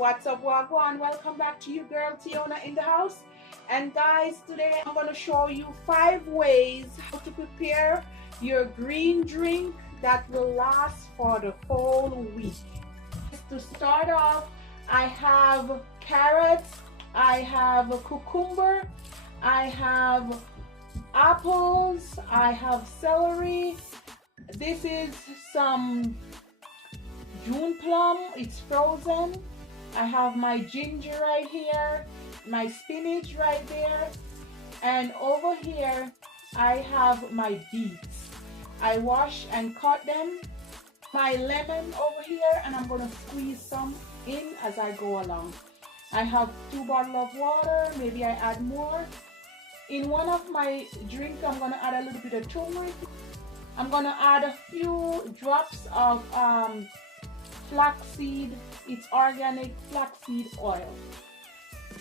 What's up, Wagwan? Welcome back to you, girl Tiona in the house. And guys, today I'm going to show you 5 ways how to prepare your green drink that will last for the whole week. To start off, I have carrots, I have a cucumber, I have apples, I have celery. This is some June plum, it's frozen. I have my ginger right here, my spinach right there, and over here I have my beets. I wash and cut them. My lemon over here, and I'm going to squeeze some in as I go along. I have 2 bottles of water, maybe I add more. In one of my drinks, I'm going to add a little bit of turmeric. I'm going to add a few drops of flaxseed. It's organic flaxseed oil.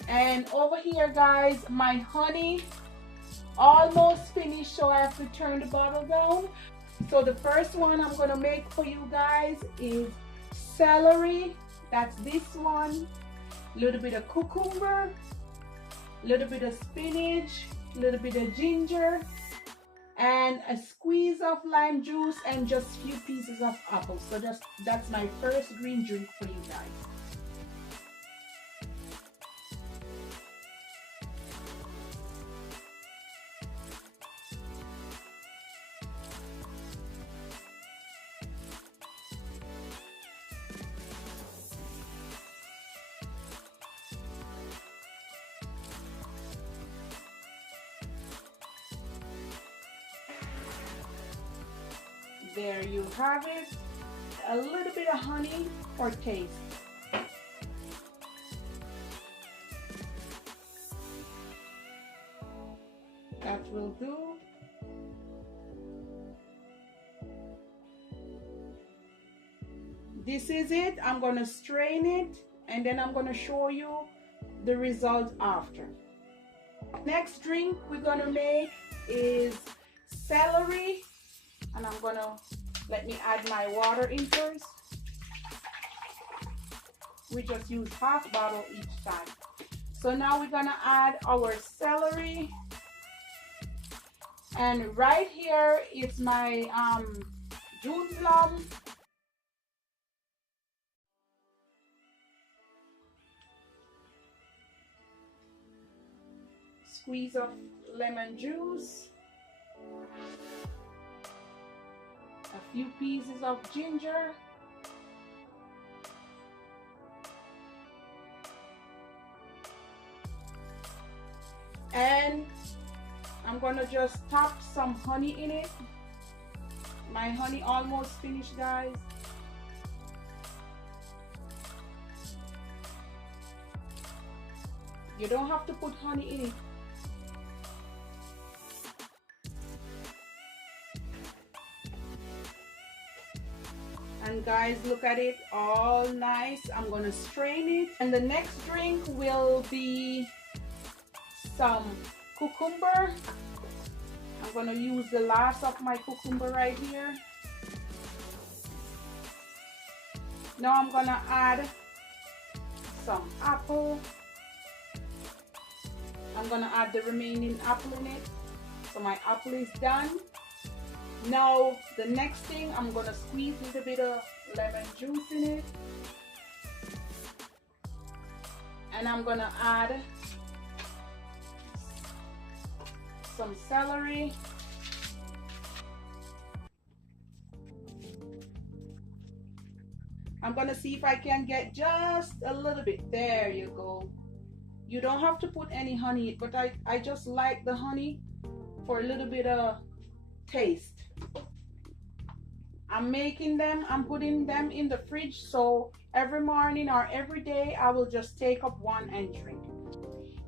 And over here, guys, my honey almost finished, so I have to turn the bottle down. So the first one I'm going to make for you guys is celery. That's this one. A little bit of cucumber, a little bit of spinach, a little bit of ginger, and a squeeze of lime juice, and just a few pieces of apple. So that's my first green drink for you guys. There you have it. A little bit of honey for taste. That will do. This is it. I'm going to strain it, and then I'm going to show you the result after. Next drink we're going to make is celery. And I'm gonna let me add my water in first. We just use half bottle each time. So now we're gonna add our celery. And right here is my June plum. Squeeze of lemon juice. A few pieces of ginger, and I'm gonna just top some honey in it. My honey almost finished, guys. You don't have to put honey in it. And guys, look at it, all nice. I'm gonna strain it. And the next drink will be some cucumber. I'm gonna use the last of my cucumber right here. Now I'm gonna add some apple. I'm gonna add the remaining apple in it. So my apple is done. Now the next thing, I'm gonna squeeze a little bit of lemon juice in it, and I'm gonna add some celery, I'm gonna see if I can get just a little bit. There you go. You don't have to put any honey, but I just like the honey for a little bit of taste. I'm making them, I'm putting them in the fridge, so every morning or every day I will just take up one and drink.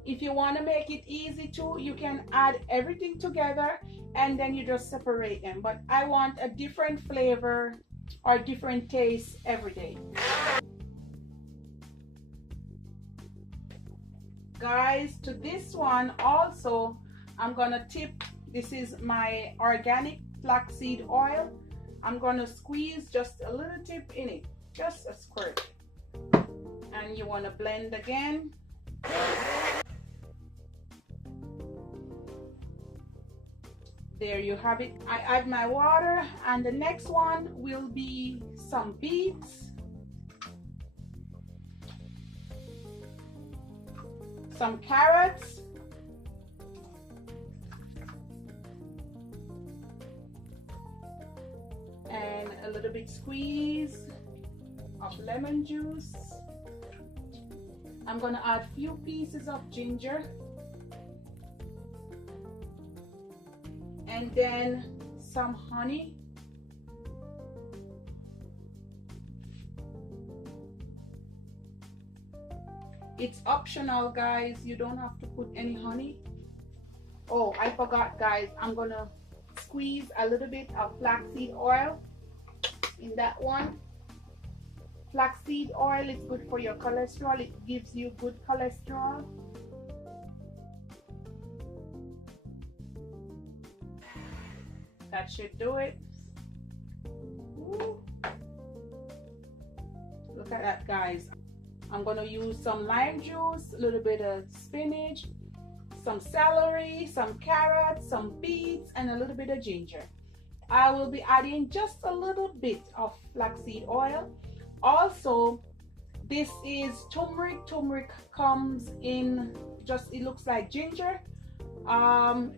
If you want to make it easy too, you can add everything together and then you just separate them. But I want a different flavor or different taste every day. Guys, to this one also, I'm gonna tip, this is my organic flaxseed oil. I'm gonna squeeze just a little tip in it, just a squirt. and you want to blend again. There you have it. I add my water, and the next one will be some beets, some carrots, and a little bit squeeze of lemon juice. I'm gonna add a few pieces of ginger, and then some honey. It's optional, guys. You don't have to put any honey. Oh, I forgot, guys. I'm gonna squeeze a little bit of flaxseed oil in that one. Flaxseed oil is good for your cholesterol. It gives you good cholesterol. That should do it. Woo. Look at that, guys. I'm gonna use some lime juice, a little bit of spinach, some celery, some carrots, some beets, and a little bit of ginger. I will be adding just a little bit of flaxseed oil. Also, this is turmeric. Turmeric comes in just, it looks like ginger.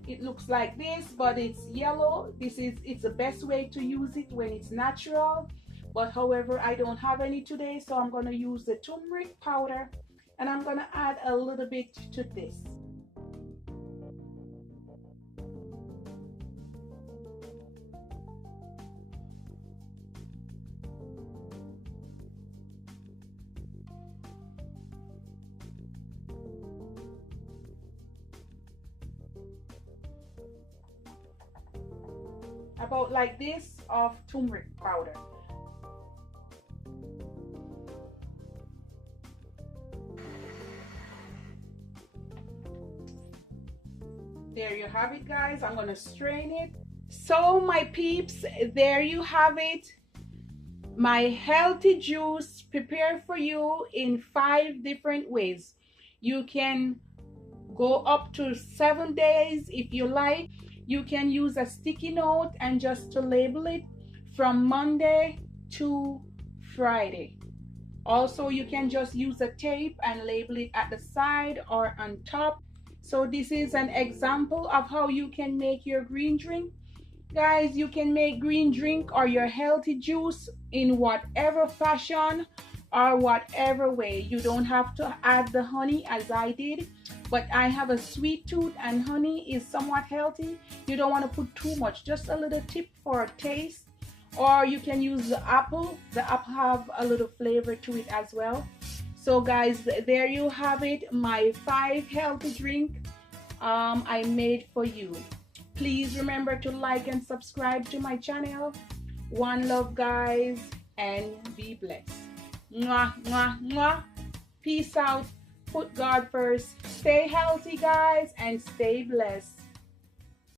It looks like this, but it's yellow. It's the best way to use it when it's natural. But however, I don't have any today, so I'm going to use the turmeric powder, and I'm going to add a little bit to this. About like this of turmeric powder. There you have it, guys. I'm gonna strain it. So my peeps, there you have it. My healthy juice prepared for you in 5 different ways. You can go up to 7 days if you like. You can use a sticky note and just to label it from Monday to Friday. Also, you can just use a tape and label it at the side or on top. So this is an example of how you can make your green drink. Guys, you can make green drink or your healthy juice in whatever fashion or whatever way. You don't have to add the honey as I did, but I have a sweet tooth and honey is somewhat healthy. You don't want to put too much, just a little tip for a taste. Or you can use the apple. The apple have a little flavor to it as well. So guys, there you have it, my 5 healthy drink I made for you. Please remember to like and subscribe to my channel. One love, guys, and be blessed. Mwah, mwah, mwah. Peace out. Put God first. Stay healthy, guys, and stay blessed.